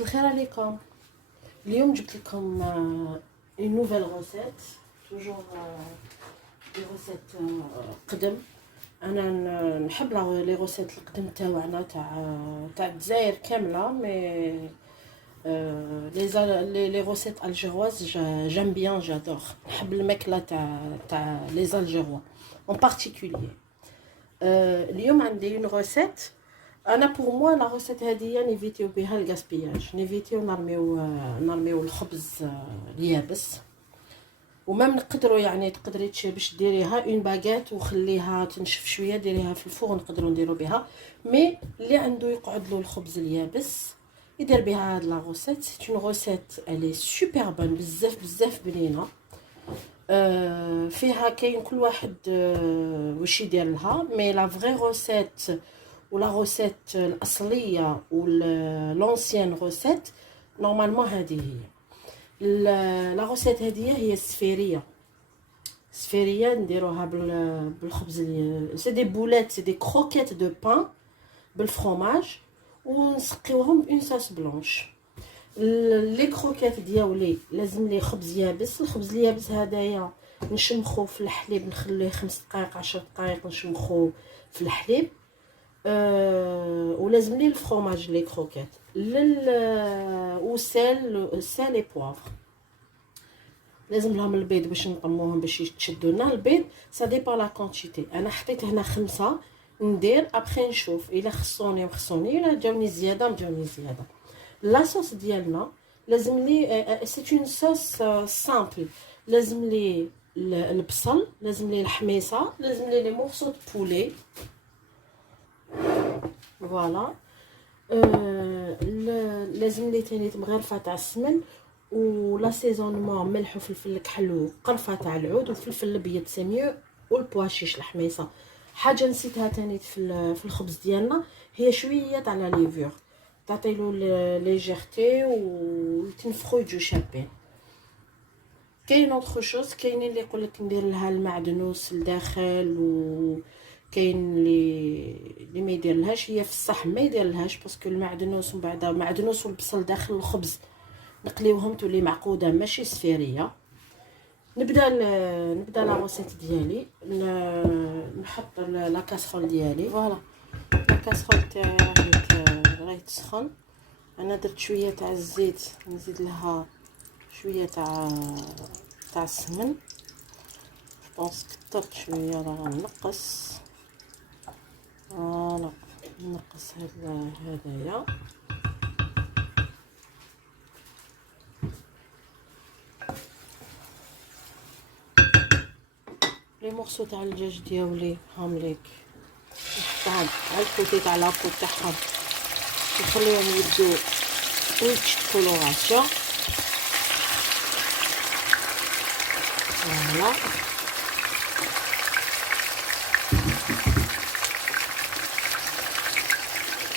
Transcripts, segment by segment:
الخير عليكم. اليوم جبت لكم une nouvelle recette toujours دي recette قدم. انا نحب لي روسيت القدم تاعنا تاع الجزائر كامله، مي لي روسيت الجيروise j'aime bien, j'adore. نحب الماكله تاع لي الجيروا en particulier. اليوم عندي une recette. انا بور موا لا روسيت هذه نيفيتيو بها الغاسبياج، نيفيتيو نرميو الخبز اليابس. وما نقدروا يعني تقدري باش ديريها اون باغيت وخليها تنشف شويه، ديريها في الفرن نقدروا نديروا بها. مي اللي عنده يقعد له الخبز اليابس يدير بها هاد لا روسيت. سي اون روسيت الي سوبر بون، بزاف بنينه. فيها كاين كل واحد واش يدير لها، مي لا فري روسيت ولا روسيت الاصليه واللونسيان روسيت نورمالمون هذه هي. لا روسيت هذه هي السفيريه نديروها بالخبز. سي دي بوليت، سي دي كروكيت دو بان بالفرomاج ونسقيوهم اون صوص بلونش. لي كروكيت ديالي لازم لي خبز يابس. الخبز اليابس هدايا نشمخو في الحليب، نخليه 5 دقائق 10 دقائق نشمخو في الحليب. ولازم لي الفرomاج لي كروكيت وسال لي بوافر. لازم لهم البيض باش نطموهم باش يتشدوا لنا البيض. سا ديبا لا كونتيتي. انا حطيت هنا 5 ندير ابخي نشوف الا خصوني الا جاوني زياده لا صوص ديالنا لازم لي سي اون صوص سامبل. لازم لي البصل، لازم لي الحميصه، لازم لي مورسو دو بولي. فوالا. لازم لي تاني مغرفه تاع السمن ولا سيزونمون ملح وفلفل كحل وقرفه تاع العود وفلفل الابيض سميو والبواشيش الحميصه. حاجه نسيتها تاني في الخبز ديالنا هي شويه تاع لا ليفور، تعطيلو ليجيرتي وتنفخو يجو شابين. كاين اوتر شوز، كاينين اللي يقولك ندير لها المعدنوس لداخل، وكاين اللي ما يدير لهاش. هي في الصح ما يدير لهاش باسكو المعدنوس ومن بعد المعدنوس والبصل داخل الخبز نقليوهم تولي معقوده ماشي سفيريه. نبدا لا روسيت ديالي. نحط لا كاسرول ديالي. فوالا لا كاسرول تاعي راهي تسخن. انا درت شويه تاع الزيت، نزيد لها شويه تاع السمن. بونس كثرت شويه، راه نقص. فوالا نقص هذايا. لي مورسو تاع الدجاج ديالي هام ليك نحطهم على الكوتي تاع لابو تاعهم نخليهم يبدو ريتش كولوراسيون. فوالا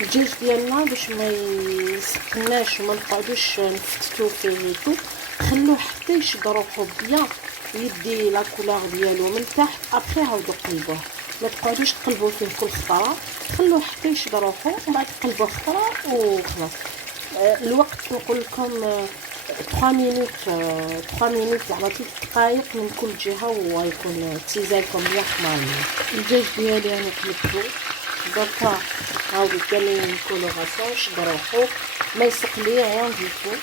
الدجاج ديالنا باش ما يسخناش وما نقعدوش نفتتو في اليدو، خلوه حتى يشد روحو بيان يدي لا كولور ديالو من تحت. ابخي عاودو قلبوه، ما تقعدوش تقلبوا فيه كل خطره، خلوه حتى يشد روحو ومن بعد قلبوه خطره وخلاص. الوقت نقول لكم 3 مينوت زعما 3 دقائق من كل جهه ويكون تيزالكم بيان حمار. الدجاج ديالي انا قلبته دركا هاو كامل كولوراسيون شد روحو ما يسقلي عيان ديتو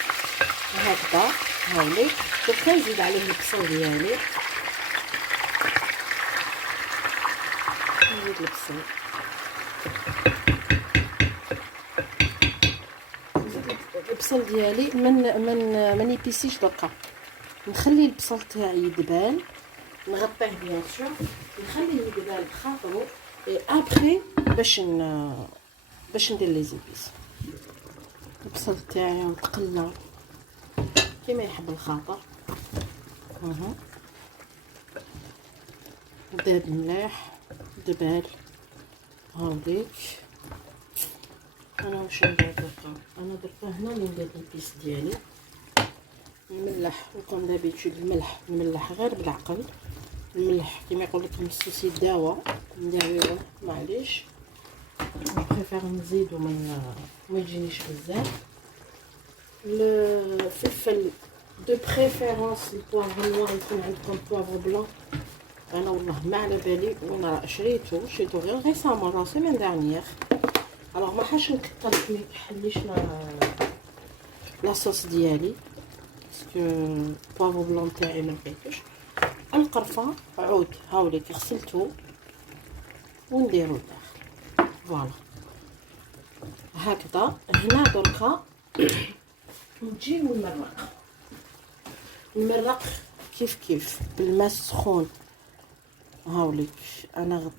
هكذا. هاولي دركا نزيد عليه البصل ديالي، نزيد البصل، البصل ديالي من نيبيسيش دركا. نخلي البصل تاعي يدبال، نغطيه بيان سور، نخليه يدبال بخاطرو ابخي باش ندير لي زيبيس. البصل تاعي وتقلى كيما يحب الخاطر. داب مليح دبال. هاوليك انا واش ندير دركا. انا دركا هنا اللي ندير البيس ديالي نملح وكم دابيتود. الملح نملح غير بالعقل، الملح كيما يقولك نصوصي الدواء نداويوه معليش. بريفير نزيدو ما يجينيش بزاف. الفلفل دو بريفيرونس البوافغ نوار، يكون عندكم بوافغ بلون. انا والله ما على بالي، وانا شريته غير ريسامون، لا سيمين دانيير. الوغ ما حاش نكتر ما يحليش لا صوص ديالي، باسكو بوافغ بلون تاعي ما لقيتوش. القرفه عود هاوليك غسلته ونديرو لداخل. فوالا هكذا. هنا دركا نجي نمرق كيف بالماء السخون. هاوليك انا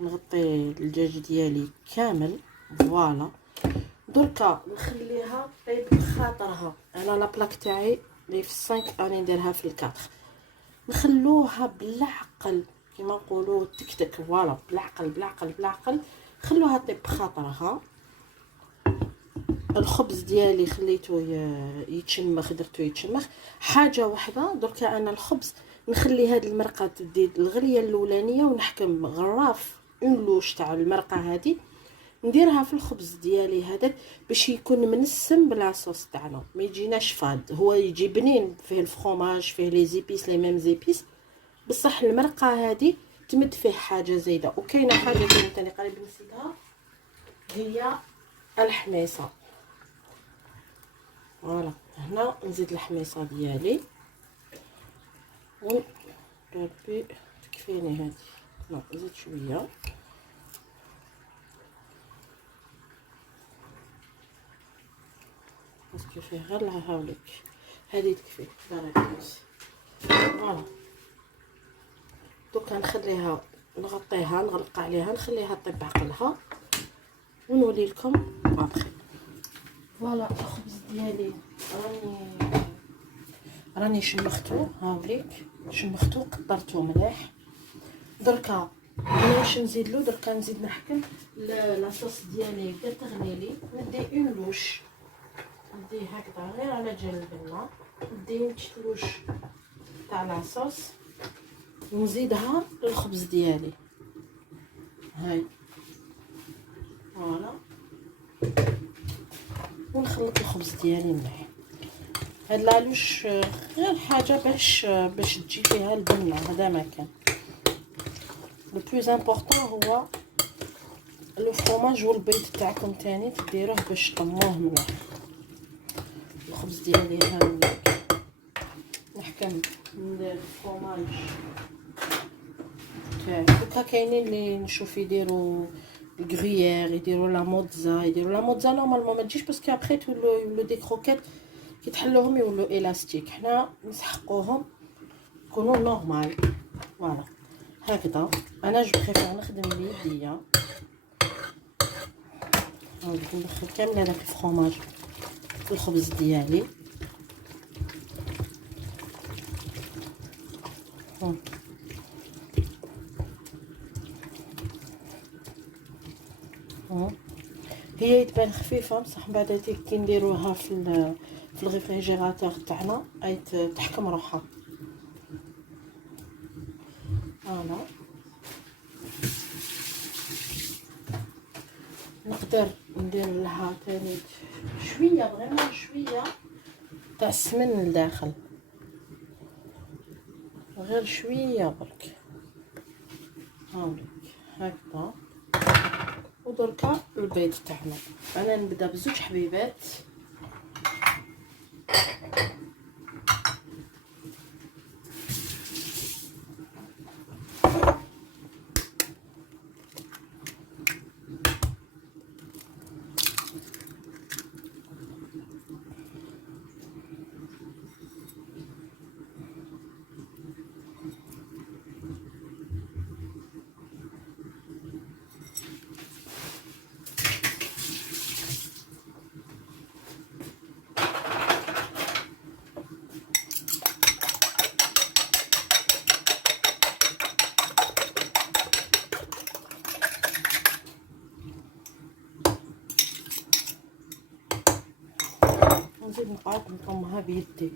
نغطي الدجاج ديالي كامل. فوالا دركا نخليها طيب بخاطرها. انا لا بلاك تاعي لي في 5 راني نديرها في 4. نخلوها بالعقل كيما نقولوا تكتك. فوالا بالعقل خلوها طيب بخاطرها. الخبز ديالي خليته يتشمخ، درتو يتشمخ. حاجه واحده دركا، انا الخبز نخلي هاد المرقه تدي الغليه الاولانيه ونحكم غراف اون لوش تاع المرقه هادي نديرها في الخبز ديالي هذاك باش يكون منسم بلاصوص تاعنا، ما يجيناش فاد. هو يجي بنين، فيه الفرomاج، فيه لي زيبيس، لي ميم زيبيس، بصح المرقه هذه تمد فيه حاجه زايده. وكاينه حاجه ثاني قريب نسيتها، هي الحميصه. فوالا هنا نزيد الحميصه ديالي ربي تكفيني هذه. لا نزيد شويه باسكو فيه غير هاوليك هذه تكفي. فوالا دوكا نخليها نغطيها نغلق عليها نخليها طيب بعقلها ونولي لكم ابخي. فوالا الخبز ديالي راني شمختو. هاوليك شمختو قطرتو مليح. دركا واش نزيد له؟ دركا نزيد نحكم لاصوص ديالي بدا تغلي لي. ندي اون لوش، نديه هكذا غير على جال البنه، ندي لوش تاع لاصوص ونزيدها للخبز ديالي. هاي فوالا ونخلط الخبز ديالي مليح. هاد لالوش غير حاجه باش تجي فيها البنه، هذا ما كان. لو بلوز امبورطون هو لو فرomاج والبيض تاعكم تاني تديروه باش طموه مليح. الخبز ديالي هاوليك نحكم ندير الفرomاج تاعي. دوكا كاينين اللي نشوف يديروا الكغيير، يديروا لا موتزا. نورمالمون ما تجيش باسكو ابخي يولو دي كروكيت كي تحلوهم يولو الاستيك. حنا نسحقوهم يكونوا نورمال. فوالا هكذا. انا جو بريفير نخدم بيديا. ندخل كامل هذاك الفرomاج في الخبز ديالي. هي تبان خفيفه بصح من بعد كي نديروها في الريفريجيراتور تاعنا تحكم روحها. فوالا نقدر ندير لها ثاني شويه فريمون شويه تاع السمن لداخل، غير شويه برك. هاوليك هكذا. ودركا البيض تاعنا انا نبدا بزوج حبيبات. نزيد نقعد نطمها بيدي.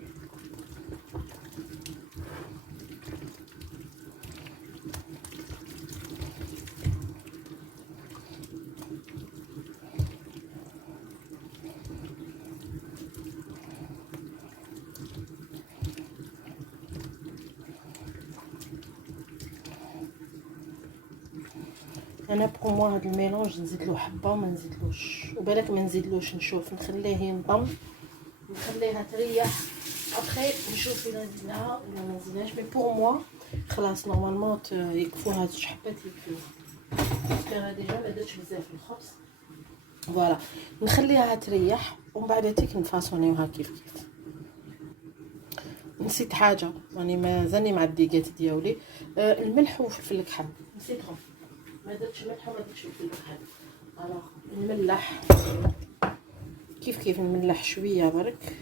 انا بغو موا هاد الميلونج نزيدلو حبه وما نزيدلوش، وبالك ما نزيدلوش، نشوف نخليه ينضم، نخليها تريح، ابخي نشوف الا نزيدها ولا ما نزيدهاش. مي بور موا خلاص نورمالمون يكفو هاد جوج حبات يكفيو، باسكو انا ديجا ما درتش بزاف الخبز. فوالا نخليها تريح ومن بعد تيك نفاصونيوها كيف كيف. نسيت حاجه راني مازالني مع الديكات ديالي، الملح وفلفل الكحل نسيتهم، ما درتش ملح وما درتش فلفل الكحل. الوغ نملح كيف كيف، نملح شويه برك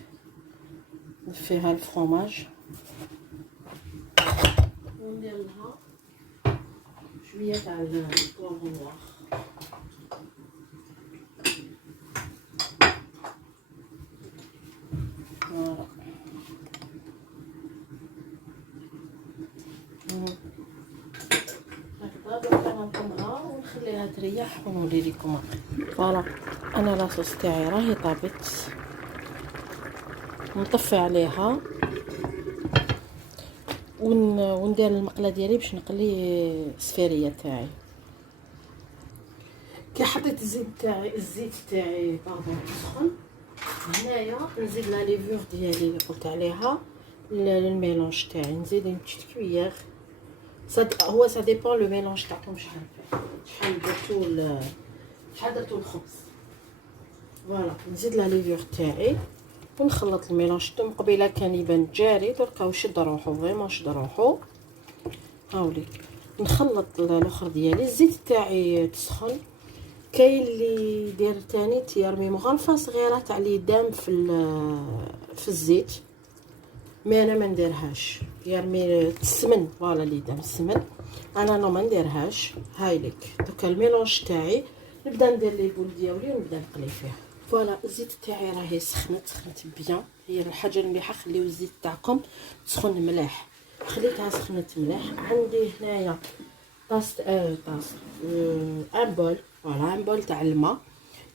فيها الفرomاج، وندير لها شويه تاع البوافون نوار. فوالا هكذا درك غنقمها ونخليها تريح ونولي لكم. فوالا انا لاصوص تاعي راهي طابت، نطفي عليها وندير المقله ديالي باش نقلي السفاريه تاعي. كي حطيت الزيت تاعي باردون سخن، هنايا نزيد لا ليفور ديالي اللي قلت عليها الميلونج تاعي، نزيد اون بتيت كويير. هو سا ديبون لو ميلونج تاعكم شحال درتو الخبز. فوالا نزيد لا ليفور تاعي ونخلط الميلونج. من قبيله كان يبان جاري، دركا شد روحو فريمون شد روحو. هاولي نخلط الاخر ديالي. الزيت تاعي تسخن، كاين اللي يدير تاني تيرمي مغرفه صغيره تاع ليدام في الزيت، مي انا ما نديرهاش، يرمي السمن. فوالا ليدام السمن، انا ما نديرهاش. هايليك دوكا الميلونج تاعي نبدا ندير لي بول ديالي ونبدا نقلي فيه. فوالا الزيت تاعي راهي سخنت بيان، هي الحاجه المليحه خليو الزيت تاعكم تسخن مليح. خليتها سخنت مليح. عندي هنايا طاس ان بول، فوالا ان بول تاع الماء.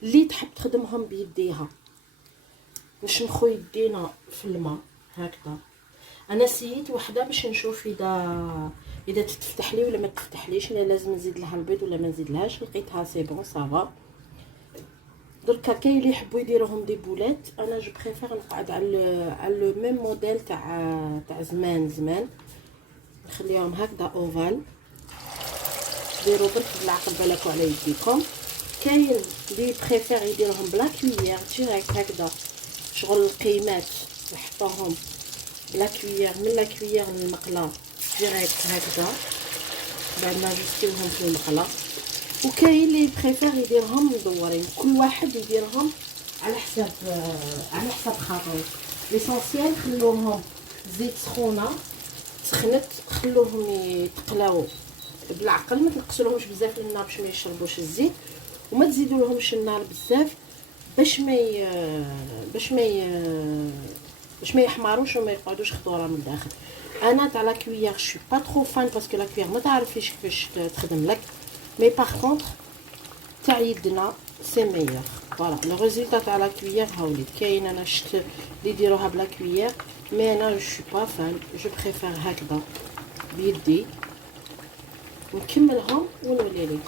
اللي تحب تخدمهم بيديها، نشنخو يدينا في الماء هكذا. انا سيت وحده باش نشوف اذا تفتح لي ولا ما تفتحليش، لا لازم نزيد لها البيض ولا ما نزيدلهاش. لقيتها سي بون صافا. دركا كاين اللي يحبوا يديروهم دي بولات، انا جو بريفير نقعد على لو ميم موديل تاع زمان نخليهم هكذا اوفال. ديروا برك بالعقل بالكوا على يديكم. كاين اللي بريفير يديرهم بلا كويير ديريكت هكذا، شغل القيمات يحطوهم بلا كويير، من لا كويير للمقله ديريكت هكذا، بعد ما جستيوهم في المقله. وكاين اللي بريفير يديرهم مدورين، كل واحد يديرهم على حساب خاطرو. ليسونسيال خلوهم زيت سخونه سخنت، خلوهم يتقلاو بالعقل، ما تنقصلهمش بزاف للنار باش ما يشربوش الزيت، وما تزيدولهمش النار بزاف باش ما يحمروش وما يقعدوش خضوره من الداخل. انا تاع لا كويير شو با ترو فان باسكو لا كويير ما تعرفيش كيفاش تخدم لك، مي باغ كونطخ تاع يدنا سي ميور. فوالا لو ريزولطا تاع لا كويير هاولي. كاين انا شفت اللي يديروها بلا كويير، مي انا شو با فان، جو بريفير هكذا بيدي. نكملهم ونولي لكم.